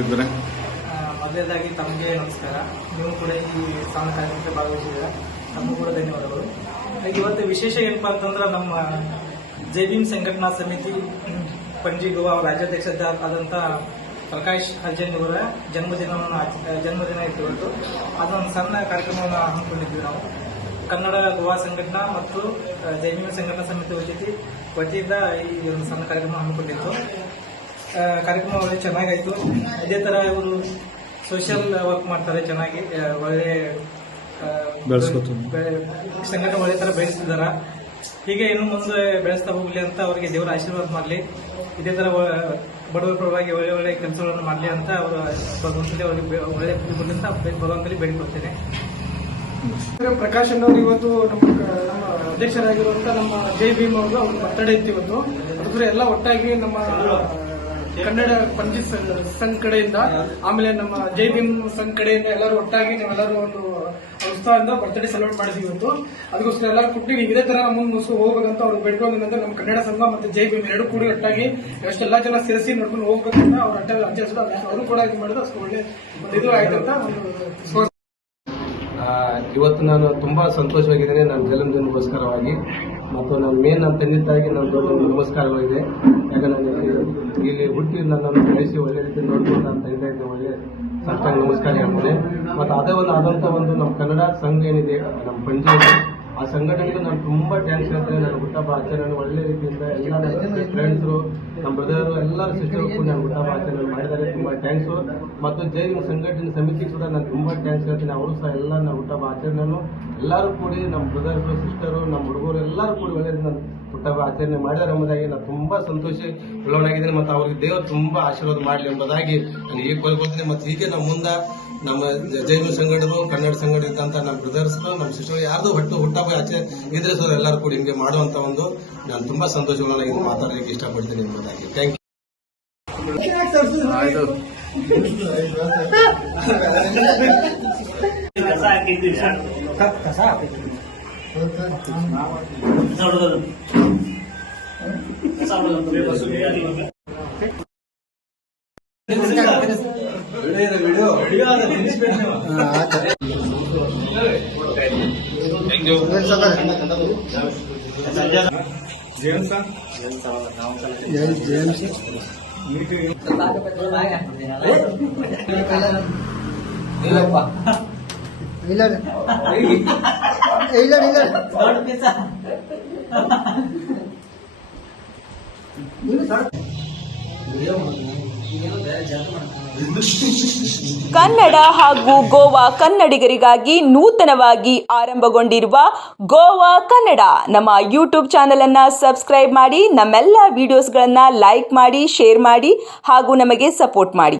ಇದ್ದಾರೆ. ಮೊದಲನೇದಾಗಿ ತಮಗೆ ನಮಸ್ಕಾರ. ನೀವು ಕೂಡ ಈ ಶ್ರವಣ ಕಾರ್ಯಕ್ರಮಕ್ಕೆ ಭಾಗವಹಿಸಿದ್ದೀರಾ, ತಮಗೂ ಕೂಡ ಧನ್ಯವಾದಗಳು. ಇವತ್ತು ವಿಶೇಷ ಏನಪ್ಪಾ ಅಂತಂದ್ರೆ ನಮ್ಮ ಜೈ ಭೀಮ್ ಸಂಘಟನಾ ಸಮಿತಿ ಪಣಜಿ ಗೋವಾ ರಾಜ್ಯಾಧ್ಯಕ್ಷ ಆದಂತ ಪ್ರಕಾಶ್ ಹರ್ಜನ್ ಅವರ ಜನ್ಮದಿನ ಇತ್ತು ಇವತ್ತು. ಅದೊಂದು ಸಣ್ಣ ಕಾರ್ಯಕ್ರಮವನ್ನು ಹಮ್ಮಿಕೊಂಡಿದ್ವಿ ನಾವು. ಕನ್ನಡ ಗೋವಾ ಸಂಘಟನಾ ಮತ್ತು ಜೈ ಭೀಮ್ ಸಂಘಟನಾ ಸಮಿತಿ ವತಿಯಿಂದ ಈ ಒಂದು ಸಣ್ಣ ಕಾರ್ಯಕ್ರಮ ಹಮ್ಮಿಕೊಂಡಿತ್ತು. ಕಾರ್ಯಕ್ರಮ ಒಳ್ಳೆ ಚೆನ್ನಾಗಾಯ್ತು. ಇದೇ ತರ ಇವರು ಸೋಷಿಯಲ್ ವರ್ಕ್ ಮಾಡ್ತಾರೆ, ಚೆನ್ನಾಗಿ ಒಳ್ಳೆ ಸಂಘಟನೆ ಒಳ್ಳೆ ತರ ಬೆಳೆಸ್ತಿದಾರ. ಹೀಗೆ ಇನ್ನು ಮುಂದೆ ಬೆಳೆಸ್ತಾ ಹೋಗ್ಲಿ ಅಂತ ಅವರಿಗೆ ದೇವರ ಆಶೀರ್ವಾದ ಮಾಡಲಿ. ಇದೇ ತರ ಬಡವರ ಪರವಾಗಿ ಒಳ್ಳೆ ಒಳ್ಳೆ ಕೆಲಸಗಳನ್ನು ಮಾಡಲಿ ಅಂತ ಅವರು ಭಗವಂತಲ್ಲಿ ಅವರಿಗೆ ಒಳ್ಳೆ ಅಂತ ಭಗವಂತಲ್ಲಿ ಬೇಡಿಕೊಡ್ತೇನೆ. ಪ್ರಕಾಶ್ ಅವರು ಇವತ್ತು ನಮ್ಮ ಅಧ್ಯಕ್ಷರಾಗಿರುವಂತಹ ನಮ್ಮ ಜೈ ಭೀಮ್ ಅವರು ಅವ್ರ ಬರ್ತಡೇ ಇತ್ತು ಇವತ್ತು. ಅದಕ್ಕೆ ಎಲ್ಲ ಒಟ್ಟಾಗಿ ನಮ್ಮ ಕನ್ನಡ ಪಂಜಿ ಸಂಘ ಕಡೆಯಿಂದ, ಆಮೇಲೆ ನಮ್ಮ ಜೈ ಭೀಮ್ ಸಂಘ ಕಡೆಯಿಂದ ಎಲ್ಲರೂ ಒಟ್ಟಾಗಿ ನಾವೆಲ್ಲರೂ ಒಂದು ಉತ್ಸಾಹದಿಂದ ಬರ್ತಡೇ ಸೆಲೆಬ್ರೇಟ್ ಮಾಡಿದ್ವಿ ಇವತ್ತು. ಅದಕ್ಕೋಸ್ಕರ ಎಲ್ಲರೂ ಕುಟ್ಟಿ ನೀವು ಇದೇ ತರ ಮುಂದೆ ಹೋಗ್ಬೇಕಂತ ಅವ್ರು ಬೇಡ್ಕೊಂಡ್ರೆ ನಮ್ಮ ಕನ್ನಡ ಸಂಘ ಮತ್ತೆ ಜೈ ಭೀಮ್ ಎರಡು ಕೂಡಿ ಒಟ್ಟಾಗಿ ಎಷ್ಟೆಲ್ಲಾ ಜನ ಸೇರಿಸಿ ನೋಡ್ಕೊಂಡು ಹೋಗ್ಬೇಕಂತ ಅವ್ರ ಅಡ್ಡ ಅವರು ಕೂಡ ಇದು ಮಾಡಿದ್ರು. ಅಷ್ಟು ಒಳ್ಳೆ ಒಂದು ಇದು ಆಯ್ತು ಅಂತ ಒಂದು ಇವತ್ತು ನಾನು ತುಂಬಾ ಸಂತೋಷವಾಗಿದ್ದೇನೆ ನನ್ನ ಜನ್ಮದಿನಗೋಸ್ಕರವಾಗಿ. ಮತ್ತು ನನ್ನ ನನ್ನ ತಂದೆ ತಾಯಿಗೆ ನನ್ನ ದೊಡ್ಡ ನಮಸ್ಕಾರಗಳಿದೆ. ಯಾಕಂದ್ರೆ ನಾನು ಇಲ್ಲಿ ಹುಟ್ಟಿ ನನ್ನನ್ನು ಬೆಳೆಸಿ ಒಳ್ಳೆ ರೀತಿ ನೋಡ್ಕೊಂಡು ನನ್ನ ತಂದೆ ತಾಯಿಗೆ ಒಳ್ಳೆ ಸಾಷ್ಟಾಂಗ ನಮಸ್ಕಾರ ಹೇಳ್ತೇನೆ. ಮತ್ತು ಅದೇ ಒಂದು ಆದಂಥ ಒಂದು ನಮ್ಮ ಕನ್ನಡ ಸಂಘ ಏನಿದೆ ನಮ್ಮ ಪಂಜಿ, ಆ ಸಂಘಟನೆಗೆ ನಾನು ತುಂಬಾ ಥ್ಯಾಂಕ್ಸ್ ಹೇಳ್ತೇನೆ. ನನ್ನ ಹುಟ್ಟಹಬ್ಬ ಆಚರಣೆ ಒಳ್ಳೆ ರೀತಿಯಿಂದ ಎಲ್ಲ ನನ್ನ ಫ್ರೆಂಡ್ಸರು, ನಮ್ಮ ಬ್ರದರು, ಎಲ್ಲರೂ ಸಿಸ್ಟರ್ ಕೂಡ ನನ್ನ ಹುಟ್ಟಹಬ್ಬ ಆಚರಣೆ ಮಾಡಿದ್ದಾರೆ. ತುಂಬಾ ಥ್ಯಾಂಕ್ಸು. ಮತ್ತು ಜೈ ಸಂಘಟನೆ ಸಮಿತಿ ಕೂಡ ನಾನು ತುಂಬಾ ಥ್ಯಾಂಕ್ಸ್ ಹೇಳ್ತೀನಿ. ಅವರು ಸಹ ಎಲ್ಲ ನನ್ನ ಹುಟ್ಟಹಬ್ಬ ಆಚರಣೆಯನ್ನು ಎಲ್ಲರೂ ಕೂಡಿ, ನಮ್ಮ ಬ್ರದರ್ಸು, ಸಿಸ್ಟರು, ನಮ್ಮ ಹುಡುಗರು ಎಲ್ಲರೂ ಕೂಡಿ ಒಳ್ಳೆ ನನ್ನ ಹುಟ್ಟಹಬ್ಬ ಆಚರಣೆ ಮಾಡಿದ್ದಾರೆ ಎಂಬುದಾಗಿ ನಾನು ತುಂಬಾ ಉಳ್ಳವನಾಗಿದ್ದೇನೆ. ಮತ್ತು ಅವ್ರಿಗೆ ದೇವರು ತುಂಬಾ ಆಶೀರ್ವಾದ ಮಾಡಲಿ ಎಂಬುದಾಗಿ ನಾನು ಈಗ ಕೋಲ್ಕೊಳ್ತೀನಿ. ಮತ್ತು ಹೀಗೆ ನಮ್ಮ ಮುಂದೆ ನಮ್ಮ ಜೈ ಭೀಮ್ ಸಂಘಟನೆ, ಕನ್ನಡ ಸಂಘಟನೆ ಇದ್ದಂತ ನಮ್ಮ ಬ್ರದರ್ಸ್, ನಮ್ಮ ಸಿಸ್ಟರ್ ಯಾರ್ದು ಹುಟ್ಟಹಬ್ಬ ಆಚೆ ಇದ್ರೆ ಸರ್ ಎಲ್ಲರೂ ಕೂಡ ಹಿಂಗೆ ಮಾಡುವಂತ ಒಂದು ನಾನು ತುಂಬಾ ಸಂತೋಷವಾಗಿ ಮಾತಾಡಲಿಕ್ಕೆ ಇಷ್ಟಪಡ್ತೀನಿ ಎಂಬುದಾಗಿ. ಥ್ಯಾಂಕ್ ಕನ್ನಡ ಹಾಗೂ ಗೋವಾ ಕನ್ನಡಿಗರಿಗಾಗಿ ನೂತನವಾಗಿ ಆರಂಭಗೊಂಡಿರುವ ಗೋವಾ ಕನ್ನಡ ನಮ್ಮ ಯೂಟ್ಯೂಬ್ ಚಾನೆಲ್ ಅನ್ನು ಸಬ್ಸ್ಕ್ರೈಬ್ ಮಾಡಿ, ನಮ್ಮೆಲ್ಲ ವಿಡಿಯೋಸ್ಗಳನ್ನು ಲೈಕ್ ಮಾಡಿ, ಶೇರ್ ಮಾಡಿ ಹಾಗೂ ನಮಗೆ ಸಪೋರ್ಟ್ ಮಾಡಿ.